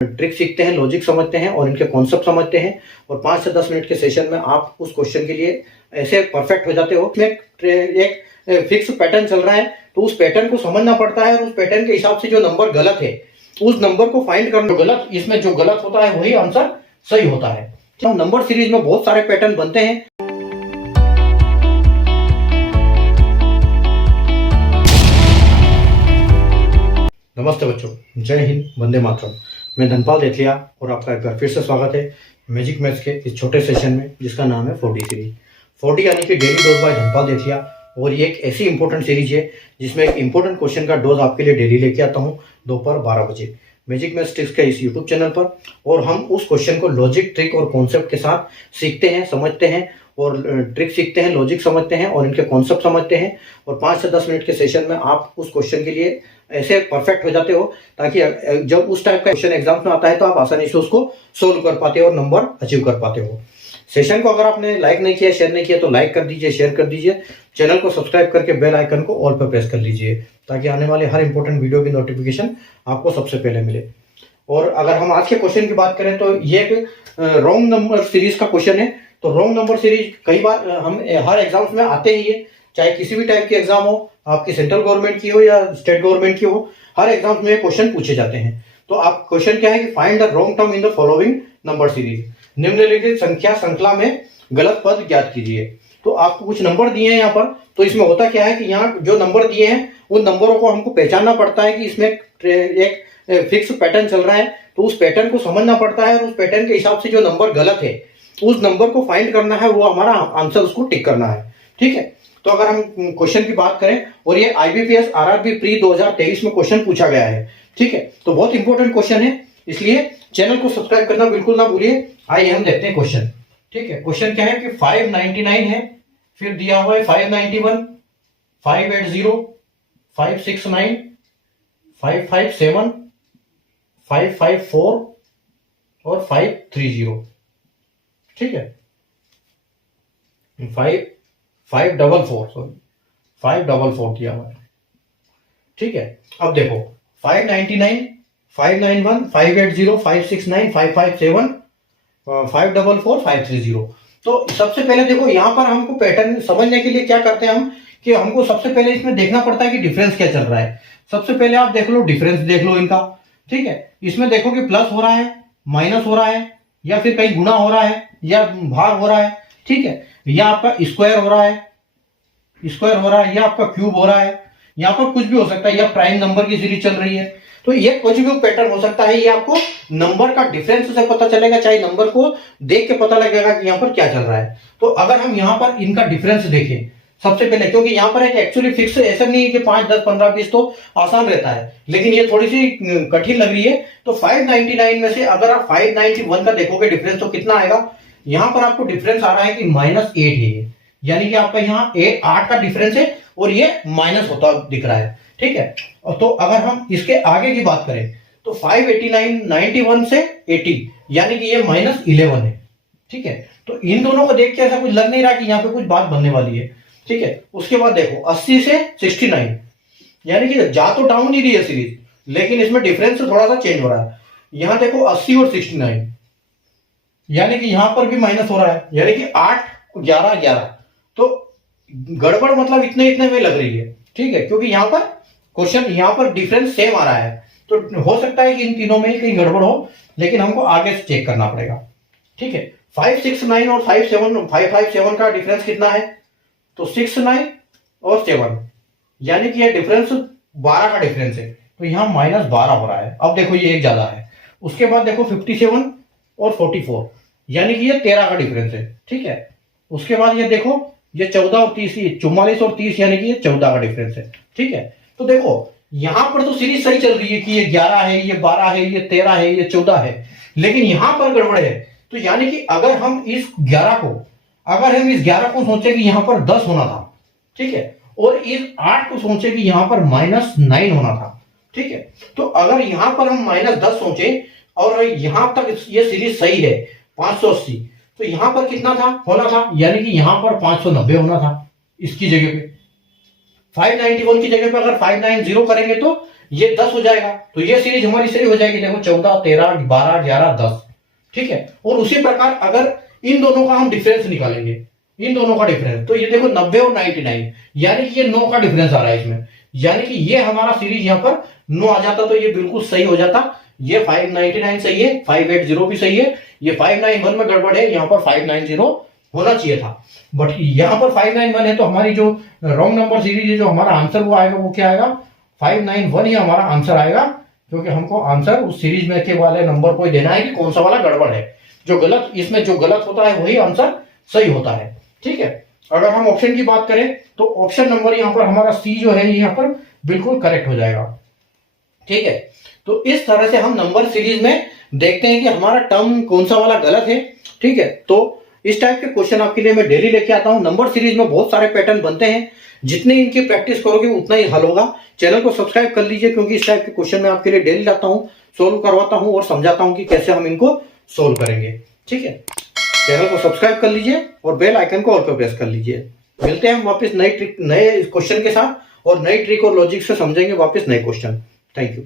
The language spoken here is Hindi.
ट्रिक सीखते हैं, लॉजिक समझते हैं और इनके कॉन्सेप्ट समझते हैं और 5 से 10 मिनट के सेशन में आप उस क्वेश्चन के लिए ऐसे परफेक्ट हो जाते हो। इसमें एक फिक्स पैटर्न चल रहा है तो उस पैटर्न को समझना पड़ता है और उस पैटर्न के हिसाब से जो नंबर गलत है उस नंबर को फाइंड करना। गलत, इसमें जो गलत होता है वही आंसर सही होता है। तो नंबर सीरीज में बहुत सारे पैटर्न बनते हैं। नमस्ते बच्चों, जय हिंद, वंदे मातरम। मैं धनपाल देथलिया और आपका एक बार फिर से स्वागत है मैजिक मैथ्स के इस छोटे सेशन में जिसका नाम है 4D सीरीज। 4D यानी कि डेली डोज बाय धनपाल देथलिया। और ये एक ऐसी इंपॉर्टेंट सीरीज है जिसमें एक इंपॉर्टेंट क्वेश्चन का डोज आपके लिए डेली लेके आता हूँ दोपहर 12 बजे मैजिक मैथ्स ट्रिक्स के इस यूट्यूब चैनल पर। और हम उस क्वेश्चन को लॉजिक, ट्रिक और कॉन्सेप्ट के साथ सीखते हैं, समझते हैं और ट्रिक सीखते हैं, लॉजिक समझते हैं और इनके कॉन्सेप्ट समझते हैं। और 5 से 10 मिनट के सेशन में आप उस क्वेश्चन के लिए ऐसे परफेक्ट हो जाते हो ताकि जब उस टाइप का क्वेश्चन एग्जाम्स में आता है तो आप आसानी से उसको सोल्व कर पाते हो और नंबर अचीव कर पाते हो। सेशन को अगर आपने लाइक नहीं किया, शेयर नहीं किया तो लाइक कर दीजिए, शेयर कर दीजिए। चैनल को सब्सक्राइब करके बेल आइकन को ऑल पर प्रेस कर लीजिए ताकि आने वाले हर इंपॉर्टेंट वीडियो की नोटिफिकेशन आपको सबसे पहले मिले। और अगर हम आज के क्वेश्चन की बात करें तो ये एक रॉन्ग नंबर सीरीज का क्वेश्चन है। तो रॉन्ग नंबर सीरीज कई बार हम हर एग्जाम्स में आते ही है, चाहे किसी भी टाइप की एग्जाम हो, आपकी सेंट्रल गवर्नमेंट की हो या स्टेट गवर्नमेंट की हो, हर एग्जाम्स में क्वेश्चन पूछे जाते हैं। तो आप क्वेश्चन क्या है कि find the wrong term in the following number series. निम्नलिखित संख्या श्रृंखला में गलत पद ज्ञात कीजिए। तो आपको कुछ नंबर दिए हैं यहाँ पर। तो इसमें होता क्या है कि यहाँ जो नंबर दिए हैं उन नंबरों को हमको पहचानना पड़ता है कि इसमें एक फिक्स पैटर्न चल रहा है तो उस पैटर्न को समझना पड़ता है और उस पैटर्न के हिसाब से जो नंबर गलत है उस नंबर को फाइंड करना है, वो हमारा आंसर उसको टिक करना है। ठीक है, तो अगर हम क्वेश्चन की बात करें और ये IBPS RRB प्री 2023 में क्वेश्चन पूछा गया है। ठीक है, तो बहुत इंपॉर्टेंट क्वेश्चन है, इसलिए चैनल को सब्सक्राइब करना बिल्कुल ना भूलिए। आइए हम देखते हैं क्वेश्चन। ठीक है, क्वेश्चन क्या है कि 599 है, फिर दिया हुआ है 591, 580, 569, 557, 554 और 530। ठीक है, 544 दिया हुआ है। ठीक है, अब देखो 599, 591, 580, 569, 557, 544, 530। तो सबसे पहले देखो यहाँ पर हमको पैटर्न समझने के लिए क्या करते हैं हम कि हमको सबसे पहले इसमें देखना पड़ता है कि डिफरेंस क्या चल रहा है। सबसे पहले आप देख लो, डिफरेंस देख लो इनका। ठीक है, इसमें देखो कि प्लस हो रहा है, माइनस हो रहा है, या फिर कहीं गुणा हो रहा है या भाग हो रहा है। ठीक है, या आपका स्क्वायर हो रहा है, या आपका क्यूब हो रहा है, यहाँ पर कुछ भी हो सकता है, या प्राइम नंबर की सीरीज चल रही है। तो ये कुछ भी पैटर्न हो सकता है। ये आपको नंबर का डिफरेंस से पता चलेगा, चाहे नंबर को देख के पता लगेगा कि यहाँ पर क्या चल रहा है। तो अगर हम यहाँ पर इनका डिफरेंस देखें सबसे पहले, क्योंकि यहाँ पर एक एक्चुअली फिक्स ऐसा नहीं है कि 5, 10, 15, 20 तो आसान रहता है, लेकिन ये थोड़ी सी कठिन लग रही है। तो 599 में से अगर आप 591 का देखोगे डिफरेंस तो कितना आएगा। यहाँ पर आपको डिफरेंस आ रहा है कि -8 है, यानी कि आपका यहाँ 8 का डिफरेंस है और ये माइनस होता दिख रहा है। ठीक है, तो अगर हम इसके आगे की बात करें तो 589, 91 से 80 यानी कि ये -11 है। ठीक है, तो इन दोनों को देख के ऐसा कुछ लग नहीं रहा कि यहाँ पे कुछ बात बनने वाली है। ठीक है, उसके बाद देखो 80 से 69 यानी कि जा तो डाउन ही रही है सीरीज, लेकिन इसमें डिफरेंस थोड़ा सा चेंज हो रहा है। यहां देखो 80 और 69 यानी कि यहां पर भी माइनस हो रहा है, यानी कि 8, 11, 11। तो गड़बड़ मतलब इतने इतने में लग रही है। ठीक है, क्योंकि यहां पर क्वेश्चन, यहां पर डिफरेंस सेम आ रहा है, तो हो सकता है कि इन तीनों में ही कहीं गड़बड़ हो, लेकिन हमको आगे से चेक करना पड़ेगा। ठीक है, 569 और 557 का डिफरेंस कितना है तो 69 और 7 यानी कि ये डिफरेंस 12 का डिफरेंस है, तो यहां -12 हो रहा है। अब देखो ये एक ज्यादा है। उसके बाद देखो 57 और 44 यानी कि ये 13 का डिफरेंस है। ठीक है, उसके बाद ये देखो ये 14 और 30, 44 और 30 यानी कि ये 14 का डिफरेंस है। ठीक है, तो देखो यहां पर तो सीरीज सही चल रही है कि ये 11 है, ये 12 है, ये 13 है, ये 14 है, लेकिन यहां पर गड़बड़ है। तो यानी कि अगर हम इस 11 को सोचे कि यहां पर 10 होना था। ठीक है, और इस 8 को सोचे कि यहां पर -9 होना था। ठीक है, तो अगर यहां पर हम -10 सोचे और यहां तक ये सीरीज सही है 580, तो यहां पर कितना होना था, यानी कि यहां पर 590 होना था। इसकी जगह पे 591 की जगह पे अगर 590 करेंगे तो ये 10 हो जाएगा, तो ये सीरीज हमारी सही हो जाएगी। देखो 14, 13, 12, 11, 10, ठीक है। और उसी प्रकार अगर इन दोनों का हम डिफरेंस निकालेंगे, इन दोनों का डिफरेंस, तो ये देखो 90 और 99, यानी कि ये 9 का डिफरेंस आ रहा है इसमें, यानी कि ये हमारा सीरीज यहाँ पर 9 आ जाता, तो ये बिल्कुल सही हो जाता। ये 599 सही है, 580 भी सही है, ये 591 में गड़बड़ है, यहाँ पर 590 होना चाहिए था, बट यहाँ पर 591 है, तो हमारी जो रॉन्ग नंबर सीरीज है, जो हमारा आंसर वो आएगा, वो क्या आएगा, 591 ही हमारा आंसर आएगा, क्योंकि हमको आंसर उस सीरीज में के वाले नंबर को ही देना है कि कौन सा वाला गड़बड़ है। जो गलत, इसमें जो गलत होता है वही आंसर सही होता है, ठीक है। अगर हम ऑप्शन की बात करें तो ऑप्शन नंबर यहाँ पर हमारा सी जो है यहाँ पर बिल्कुल करेक्ट हो जाएगा, ठीक है। तो इस तरह से हम नंबर सीरीज में देखते हैं कि हमारा टर्म कौन सा वाला गलत है, ठीक है। तो इस टाइप के क्वेश्चन आपके लिए मैं डेली लेके आता हूं। नंबर सीरीज में बहुत सारे पैटर्न बनते हैं, जितनी इनकी प्रैक्टिस करोगे उतना ही हल होगा। चैनल को सब्सक्राइब कर लीजिए, क्योंकि इस टाइप के क्वेश्चन मैं आपके लिए डेली लाता हूं, सोल्व करवाता हूं और समझाता हूं कि कैसे हम इनको सोल्व करेंगे, ठीक है। चैनल को सब्सक्राइब कर लीजिए और बेल आइकन को और पे प्रेस कर लीजिए। मिलते हैं हम वापस नए क्वेश्चन के साथ, और नई ट्रिक और लॉजिक से समझेंगे वापस नए क्वेश्चन। Thank you.